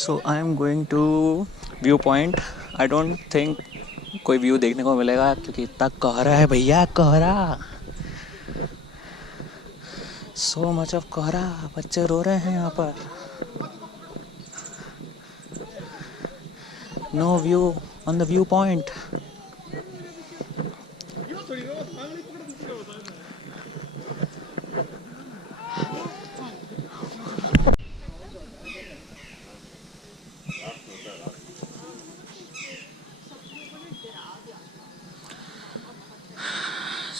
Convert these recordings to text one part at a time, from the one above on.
So I am going to view point. I don't think कोई view देखने को मिलेगा क्योंकि इतना कोहरा है भैया, कोहरा। सो मच ऑफ कोहरा, बच्चे रो रहे हैं यहाँ पर। No view on the view point.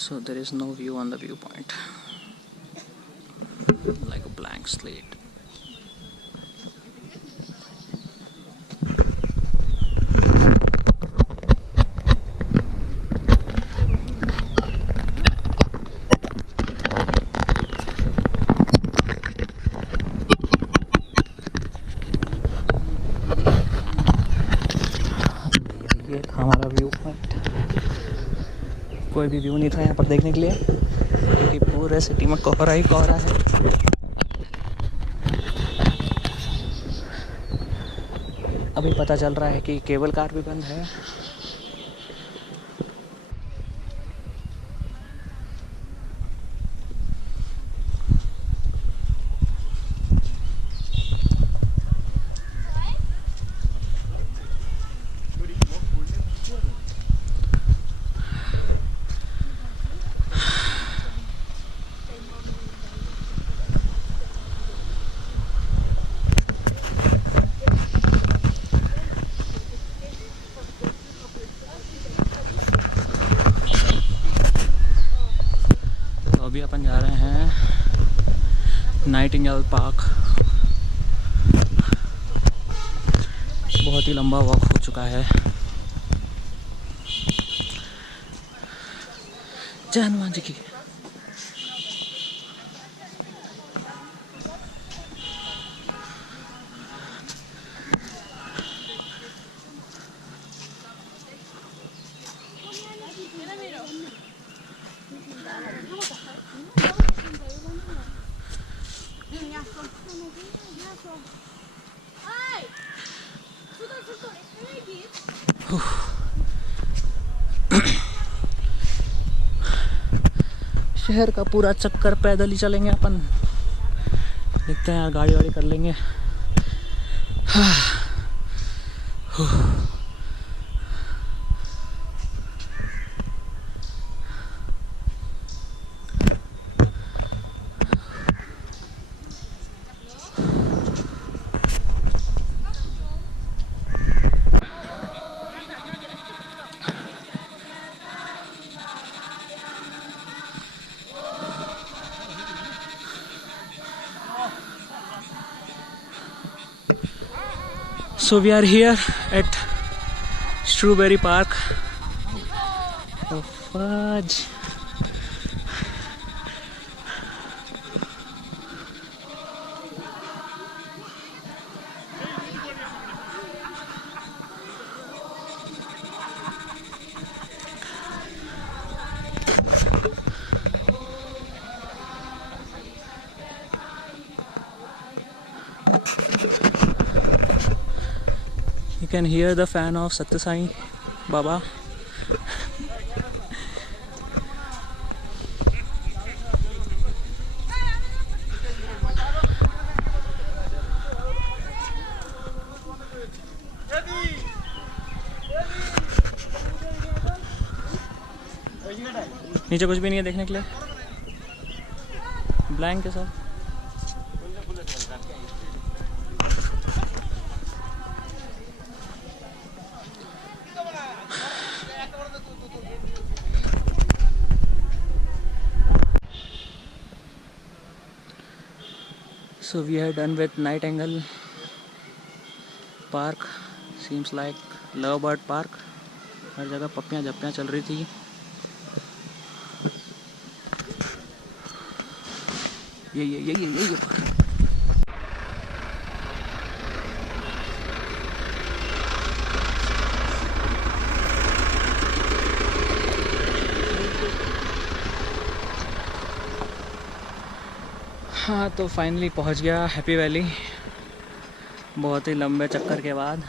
So there is no view on the viewpoint, like a blank slate. ये था हमारा व्यू पॉइंट। कोई भी व्यू नहीं था यहाँ पर देखने के लिए क्योंकि पूरे सिटी में कोहरा ही कोहरा है। अभी पता चल रहा है कि केबल कार भी बंद है। अभी अपन जा रहे हैं नाइटिंगेल पार्क। बहुत ही लंबा वॉक हो चुका है। जय हनुमान जी की। शहर का पूरा चक्कर पैदल ही चलेंगे अपन। देखते हैं यार, गाड़ी वाड़ी कर लेंगे। So we are here at Strawberry Park. Oh fudge. You can hear the fan of Satya Sai Baba. नीचे कुछ भी नहीं है देखने के लिए, ब्लैंक है सब। So we are done with Nightingale Park. Seems like Lovebird Park. हर जगह पप्पियाँ जप्पियाँ चल रही थी। ये हाँ, तो फाइनली पहुँच गया हैप्पी वैली। बहुत ही लंबे चक्कर के बाद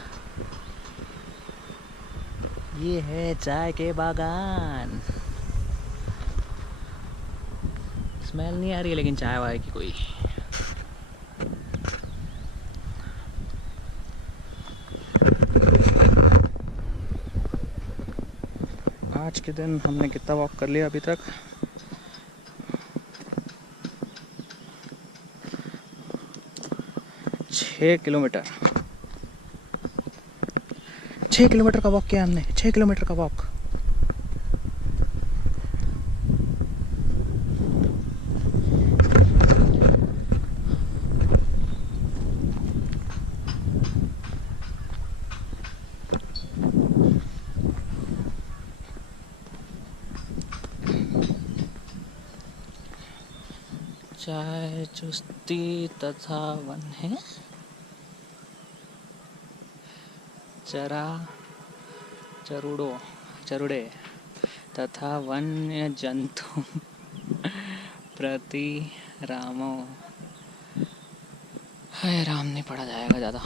ये है चाय के बागान। स्मेल नहीं आ रही है लेकिन चाय वाय की कोई। आज के दिन हमने कितना वॉक कर लिया अभी तक? 6 किलोमीटर। 6 किलोमीटर का वॉक किया हमने, 6 किलोमीटर का वॉक। चाय चुस्ती तथा वन है, चरुड़े तथा वन्य जंतु प्रति रामो। हाय राम नहीं पढ़ा जाएगा ज़्यादा।